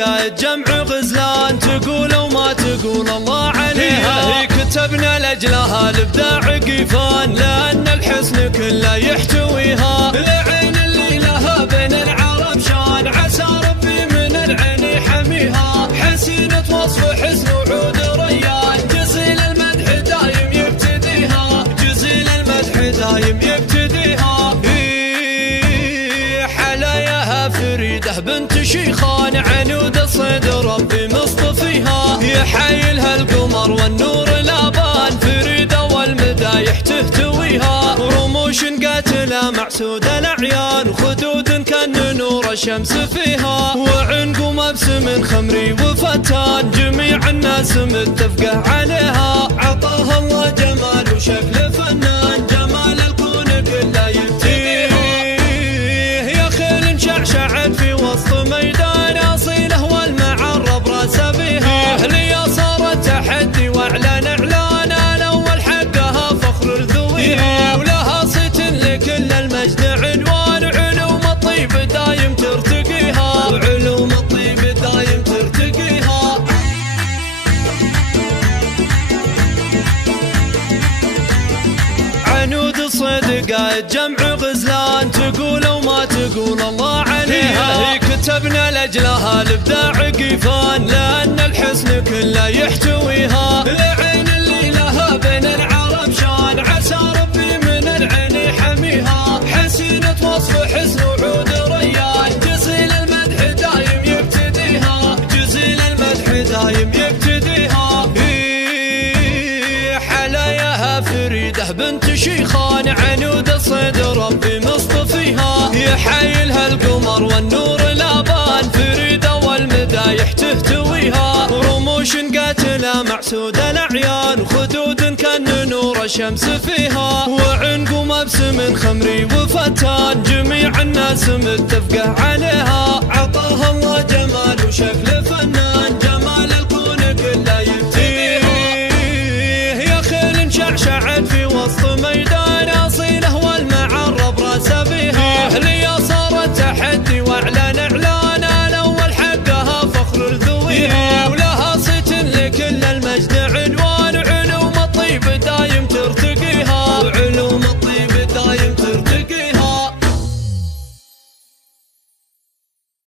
قايد جمع غزلان، تقول وما تقول الله عليها. كتبنا لأجلها الإبداع قيفان، لأن الحسن كله يحتويها. العين اللي لها بين العرب شان، عسى ربي من العين يحميها. حسينة وصف حسن وعود ريان، جزيل المدح دايم يبتديها. جزيل المدح دايم يبتديها. حلاياها فريدة بنت شيخان، عنود الصيد ربي مصطفيها. يحايلها القمر والنور الابان، فريدة والمدايح تهتويها. رموش قاتلة معسودة الاعيان، خدود كان نور الشمس فيها. وعنق مبسم خمري وفتان، جميع الناس متفقة عليها. عطاها الله جمال وشكل فنان، جمال الكون كله يبتديها. يا خيل شعشعت في وسط ميدان، اصيله والمعرب راس بها. لي صارت تحدي واعلان اعلان، الاول حقها فخر ذويها. ولها صيت لكل المجد عنوان، علوم الطيب دايم ترتقيها. وعلوم الطيب دايم ترتقيها. عنود الصيد قايد جمع غزلان، تقول وما تقول الله عليها. كتبنا لأجلها الإبداع قيفان، لأن الحسن كله يحتويها. العين اللي لها بين العرب شان، عسى ربي من العين يحميها. حسينة وصف حسن وعود ريان، جزيل المدح دايم يبتديها. جزيل المدح دايم يبتديها. حلاياها فريدة بنت شيخان، عنود الصيد ربي مصطفيها. يحايلها القمر والنور الابان، فريدة والمدايح تهتويها. رموش قاتلة معسودة الاعيان، خدود كان نور الشمس فيها. وعنق مبسم خمري وفتان، جميع الناس متفقة عليها.